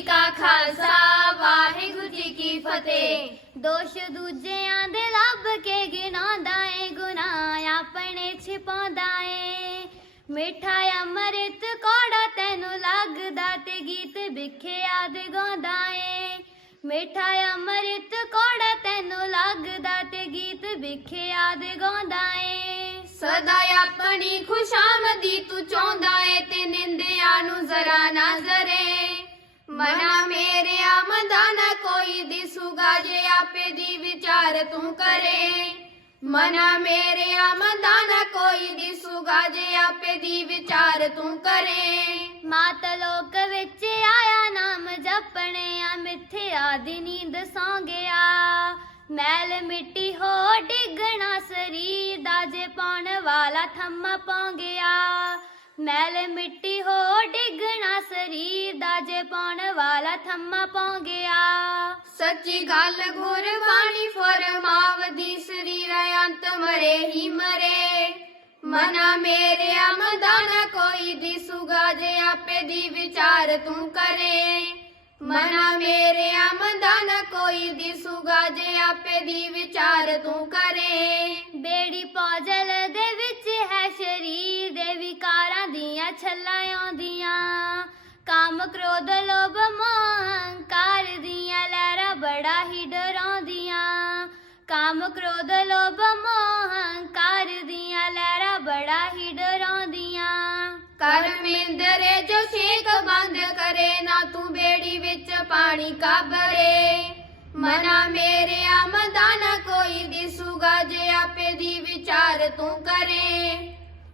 ਜੀ ਕਾ ਖਾਲਸਾ, ਵਾਹਿਗੁਰੂ ਜੀ ਕੀ ਫਤਿਹ। ਦੋਸ਼ ਦੂਜਿਆਂ ਦੇ ਲੱਭ ਕੇ ਗਿਣਾਉਂਦਾ ਏ ਗੁਨਾਹ ਆਪਣੇ ਛਿਪਾਉਂਦਾ ਏ ਮਿੱਠਾ ਅੰਮ੍ਰਿਤ ਕੋੜਾ ਤੈਨੂੰ ਲੱਗਦਾ ਤੇ ਗੀਤ ਵਿਖਿਆ ਦੇ ਗਾਉਂਦਾ ਏ ਮਿੱਠਾ ਅੰਮ੍ਰਿਤ ਕੋੜਾ ਤੈਨੂੰ ਲੱਗਦਾ ਤੇ ਗੀਤ ਵਿਖਿਆ ਦੇ ਗਾਉਂਦਾ ਏ ਸਦਾ ਆਪਣੀ ਖੁਸ਼ਾਮਦੀ ਤੂੰ ਚਾਹੁੰਦਾ ਏ ਤੇ ਮਨਾ ਮੇਰੇ ਆਮਦਾ ਨਾ ਕੋਈ ਦਿਸੂਗਾ ਜੇ ਆਪੇ ਦੀ ਵਿਚਾਰ ਤੂੰ ਕਰੇ। ਮਨਾ ਮੇਰੇ ਆਮਦਾ ਨਾ ਕੋਈ ਦਿਸੂਗਾ ਜੇ ਆਪੇ ਦੀ ਵਿਚਾਰ ਤੂੰ ਕਰੇ। ਮਾਤ ਲੋਕ ਵਿੱਚ ਆਇਆ ਨਾਮ ਜਪਣੇ ਆ ਮਿੱਥਿਆ ਦੀ ਨੀਂਦ ਸੌਂ ਗਿਆ ਮੈਲ ਮਿੱਟੀ ਹੋ ਡਿੱਗਣਾ, ਸਰੀਰ ਦਾ ਜੇ ਪਾਉਣ ਵਾਲਾ ਥੰਮਾ ਪੌਂ ਗਿਆ ਮੈਲ ਮਿੱਟੀ ਹੋ ਡਿੱਗਣਾ ਸਰੀਰ ਦਾ ਜੇ ਪਾਉਣ ਵਾਲਾ ਥੰਮਾ ਪੌਂ ਗਿਆ। ਸੱਚੀ ਗੱਲ ਗੁਰਬਾਣੀ ਫਰਮਾਵਦੀ ਸਰੀਰ ਅੰਤ ਮਰੇ ਹੀ ਮਰੇ। ਮਨਾ ਮੇਰੇ ਆਮਦਾ ਨਾ ਕੋਈ ਦਿਸੂਗਾ ਜੇ ਆਪੇ ਦੀ ਵਿਚਾਰ ਤੂੰ ਕਰੇ। ਮਨਾ ਮੇਰੇ ਆਮਦਾ ਨਾ ਕੋਈ ਦਿਸੂਗਾ ਜੇ ਆਪੇ ਦੀ ਵਿਚਾਰ ਤੂੰ ਕਰੇ। ਦੀਆਂ ਆਉਂਦੀਆਂ। ਕਾਮ, ਕ੍ਰੋਧ, ਲੋਭ, ਮੋਹ ਦੀਆਂ ਲਹਿਰਾਂ ਬੜਾ ਹੀ ਡਰਾਉਂਦੀਆਂ। ਕਾਮ, ਕ੍ਰੋਧ, ਲੋਭ, ਮੋਹ ਦੀਆਂ ਲਹਿਰਾਂ ਬੜਾ ਹੀ ਡਰਾਉਂਦੀਆਂ। ਕਰਮਿੰਦਰੇ ਜੋ ਛੇਕ ਬੰਦ ਕਰੇ, ਨਾ ਤੂੰ ਬੇੜੀ ਵਿੱਚ ਪਾਣੀ ਕਾਬਰੇ। ਮਨਾ ਮੇਰੇ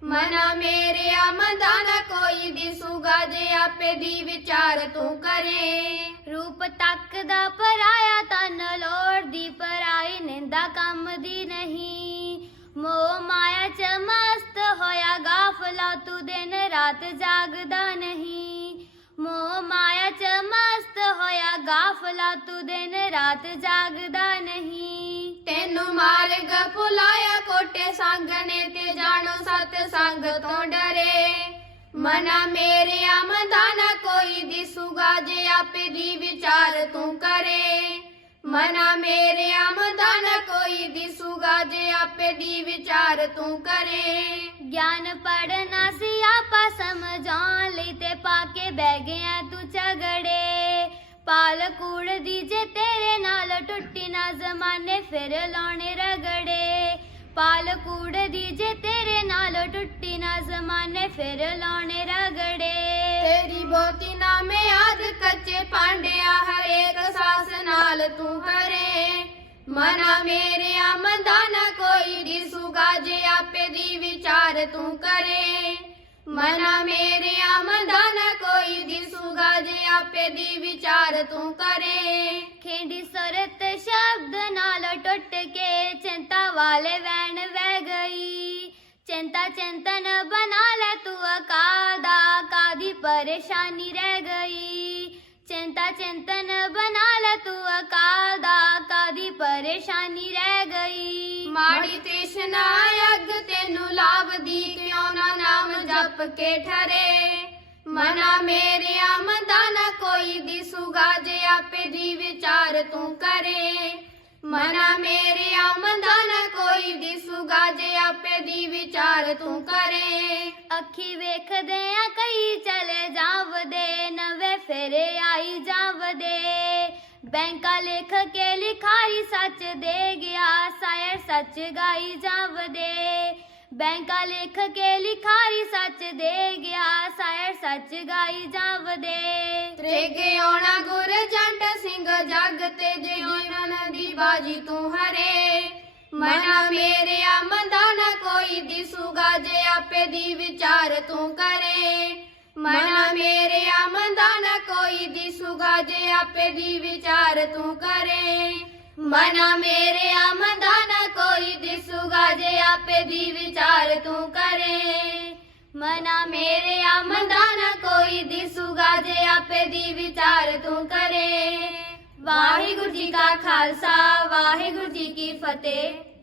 ਮਨਾ ਮੇਰੇ ਆਮਦਾ ਨਾ ਕੋਈ ਦਿਸੂਗਾ ਜੇ ਆਪੇ ਦੀ ਵਿਚਾਰ ਤੂੰ ਕਰੇ। ਰੂਪ ਤੱਕ ਦਾ ਪਰਾਇਆ ਤਨ ਲੋੜ ਦੀ, ਪਰਾਈ ਨਿੰਦਾ ਕੰਮ ਦੀ ਨਹੀਂ। ਮੋਹ ਮਾਇਆ ਚ ਮਸਤ ਹੋਇਆ ਗਾਫਲਾ, ਤੂੰ ਦਿਨ ਰਾਤ ਜਾਗਦਾ ਨਹੀਂ। ਮੋਹ ਮਾਇਆ ਚ ਮਸਤ ਹੋਇਆ ਗਾਫਲਾ, ਤੂੰ ਦਿਨ ਰਾਤ ਜਾਗਦਾ ਨਹੀਂ। ਤੈਨੂੰ ਮਾਰਗ ਭੁਲਾਇਆ ਕੋਟੇ ਸੰਗ ਨੇ ਤੇ ਜਾਣੋ ਸਤ ਸੰਗ ਤੋਂ ਡਰੇ। ਮਨਾ ਮੇਰੇ ਆਮਦਾ ਕੋਈ ਦਿਸੂਗਾ ਜੇ ਆਪੇ ਦੀ ਵਿਚਾਰ ਤੂੰ ਕਰੇ। ਮਨਾ ਮੇਰੇ ਆਮਦਾਨਾ ਕੋਈ ਦਿਸੂਗਾ ਜੇ ਆਪੇ ਦੀ ਵਿਚਾਰ ਤੂੰ ਕਰੇ। ਗਿਆਨ ਪੜਨਾ ਸੀ ਆਪਾ ਸਮਝਾਉਣ ਲਈ ਤੇ ਪਾ ਕੇ ਬਹਿ ਗਿਆ ਤੂੰ ਝਗੜੇ। ਪਾਲ ਕੂੜ ਦੀ ਜੇ ਤੇਰੇ ਨਾਲ ਟੁੱਟੀ ਨਾ ਜ਼ਮਾਨੇ ਫਿਰ ਲਾਉਣੇ ਰਗੜੇ। ਪਾਲ ਕੂੜ ਦੀ ਜੇ ਤੇਰੇ ਨਾਲ ਟੁੱਟੀ ਨਾ ਜ਼ਮਾਨੇ ਫਿਰ ਲਾਉਣੇ ਰਗੜੇ। ਤੇਰੀ ਬਹੁਤੀ ਨਾਮੇ ਆਦ ਕੱਚੇ ਪਾਂਡਿਆ ਹਰੇਕ ਸਾਸ ਨਾਲ ਤੂੰ ਕਰੇ। ਮਨਾ ਮੇਰੇ ਆਮਦਾ ਨਾ ਕੋਈ ਦਿਸੂਗਾ ਜੇ ਆਪੇ ਦੀ ਵਿਚਾਰ ਤੂੰ ਕਰੇ। ਮਨਾ ਮੇਰੇ ਆਮਦਾ ਨਾ ਕੋਈ ਜੇ ਆਪੇ ਦੀ ਵਿਚਾਰ ਤੂੰ ਕਰੇ। ਖੇਡੀ ਸੁਰਤ ਸ਼ਬਦ ਨਾਲ ਟੁੱਟ ਕੇ ਚਿੰਤਾ ਵਾਲੇ ਵੈਣ ਵਹਿ ਗਈ। ਚਿੰਤਾ ਚਿੰਤਨ ਬਣਾ ਲੈ ਤੂੰ ਅਕਾਲ ਕਾਦੀ ਪਰੇਸ਼ਾਨੀ ਰਹਿ ਗਈ। ਚਿੰਤਾ ਚਿੰਤਨ ਬਣਾ ਲੈ ਤੂੰ ਅਕਾਲ ਦਾ ਕਾਦੀ ਪਰੇਸ਼ਾਨੀ ਰਹਿ ਗਈ। ਮਾੜੀ ਤ੍ਰਿਸ਼ਨਾ, ਅਗ ਤੈਨੂੰ ਲਾਵਦੀ ਕਿਉਂ ਨਾ ਨਾਮ ਜਪ ਕੇ ਠਰੇ। ਮਨਾ ਮੇਰੇ ਆਮਦਾ ਨਾ ਕੋਈ ਦਿਸੂਗਾ ਜੇ ਆਪੇ ਦੀ ਵਿਚਾਰ ਤੂੰ ਕਰੇ। ਮਨਾ ਮੇਰੇ ਆਮਦਾ ਕੋਈ ਦਿਸੂਗਾ ਜੇ ਆਪੇ ਦੀ ਵਿਚਾਰ ਤੂੰ ਕਰੇ। ਅੱਖੀ ਵੇਖਦੇ ਆ ਕਈ ਚਲੇ ਜਾਵਦੇ, ਨਵੇਂ ਫੇਰੇ ਆਈ ਜਾਵਦੇ। ਬੈਂਕਾ ਲਿਖ ਕੇ ਲਿਖਾਈ ਸੱਚ ਦੇ ਗਿਆ, ਸਾਇਰ ਸੱਚ ਗਾਈ ਜਾਵਦੇ। ਬੈਂਕਾ ਲਿਖ ਕੇ ਲਿਖਾਈ ਸੱਚ ਦੇ ਗਿਆ, ਸਾਇਰ ਸੱਚ ਗਾਈ ਜਾਵਦੇ। ਤ੍ਰੇਗੇ ਆਉਣਾ ਗੁਰ ਜੰਟ ਸਿੰਘ ਜਗ ਤੇ ਜੇ ਦੀ ਬਾਜੀ ਤੂੰ ਹਰੇ। ਮਨਾ ਮੇਰੇ ਆਮਦਾ ਨਾ ਕੋਈ ਦਿਸੂਗਾ ਜੇ ਆਪੇ ਦੀ ਵਿਚਾਰ ਤੂੰ ਕਰੇ। ਮਨਾ ਮੇਰੇ ਆਮਦਾ ਨਾ ਕੋਈ ਦਿਸੂਗਾ ਜੇ ਆਪੇ ਦੀ ਵਿਚਾਰ ਤੂੰ ਕਰੇ। ਮਨਾ ਮੇਰੇ ਜੇ ਆਪੇ ਦੀ ਵਿਚਾਰ ਤੂੰ ਕਰੇ। ਮਨਾ ਮੇਰੇ ਆਮਦਾ ਨਾ ਕੋਈ ਦਿਸੂਗਾ ਜੇ ਆਪੇ ਦੀ ਵਿਚਾਰ ਤੂੰ ਕਰੇ। ਵਾਹਿਗੁਰੂ ਜੀ ਕਾ ਖਾਲਸਾ, ਵਾਹਿਗੁਰੂ ਜੀ ਕੀ ਫਤਿਹ।